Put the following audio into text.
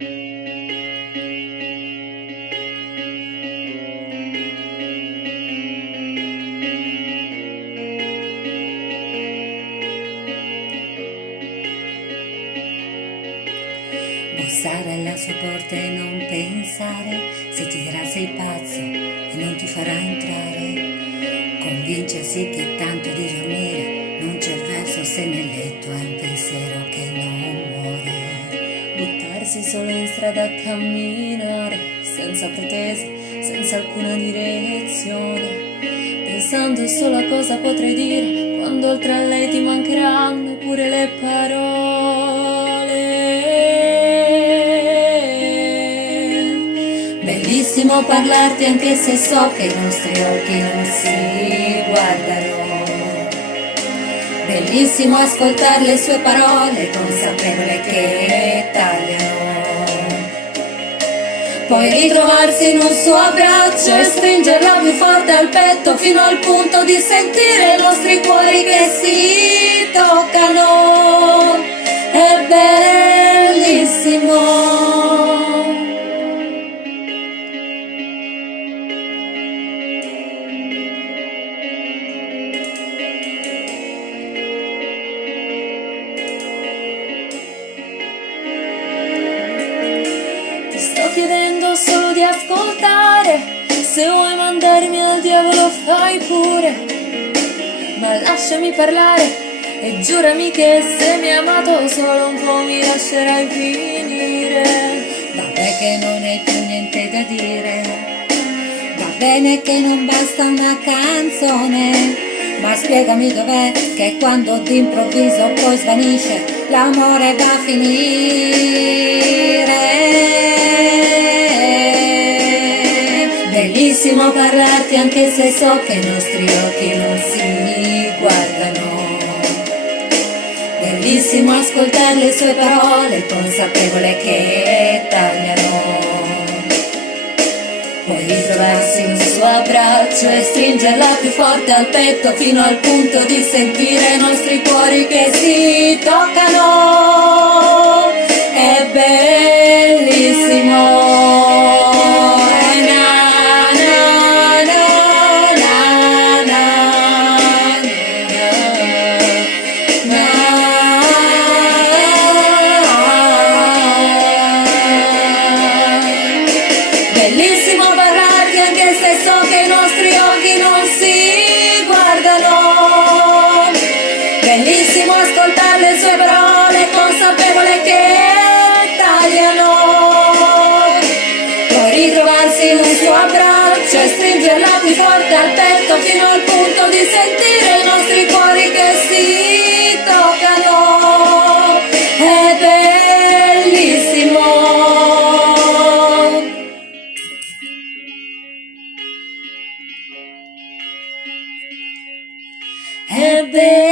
Bussare alla sua porta e non pensare se ti dirà sei pazzo e non ti farà entrare. Convincersi che tanto di dormire non c'è verso se nel letto è un pensiero che non muore. Buttarsi solo in strada a camminare senza pretese, senza alcuna direzione, pensando solo a cosa potrei dire quando oltre a lei ti mancheranno pure le parole. Bellissimo parlarti anche se so che i nostri occhi non si guardano. Bellissimo ascoltare le sue parole, consapevole che tagliano. Poi ritrovarsi in un suo abbraccio e stringerla più forte al petto fino al punto di sentire i nostri cuori che si toccano. È bellissimo. Sto chiedendo solo di ascoltare, se vuoi mandarmi al diavolo fai pure, ma lasciami parlare e giurami che se mi hai amato solo un po' mi lascerai finire. Vabbè che non hai più niente da dire, va bene che non basta una canzone, ma spiegami dov'è che quando d'improvviso poi svanisce l'amore va a finire. Bellissimo parlarti anche se so che i nostri occhi non si guardano. Bellissimo ascoltare le sue parole, consapevole che tagliano. Poi ritrovarsi in un suo abbraccio e stringerla più forte al petto fino al punto di sentire i nostri cuori che si toccano. È bellissimo. Bellissimo parlarti anche se so che i nostri occhi non si guardano. Bellissimo ascoltare le sue parole, consapevole che tagliano. Poi ritrovarsi in un suo abbraccio e stringerla più forte al petto fino al punto di sentire i nostri cuori che si toccano. È bellissimo. È bellissimo.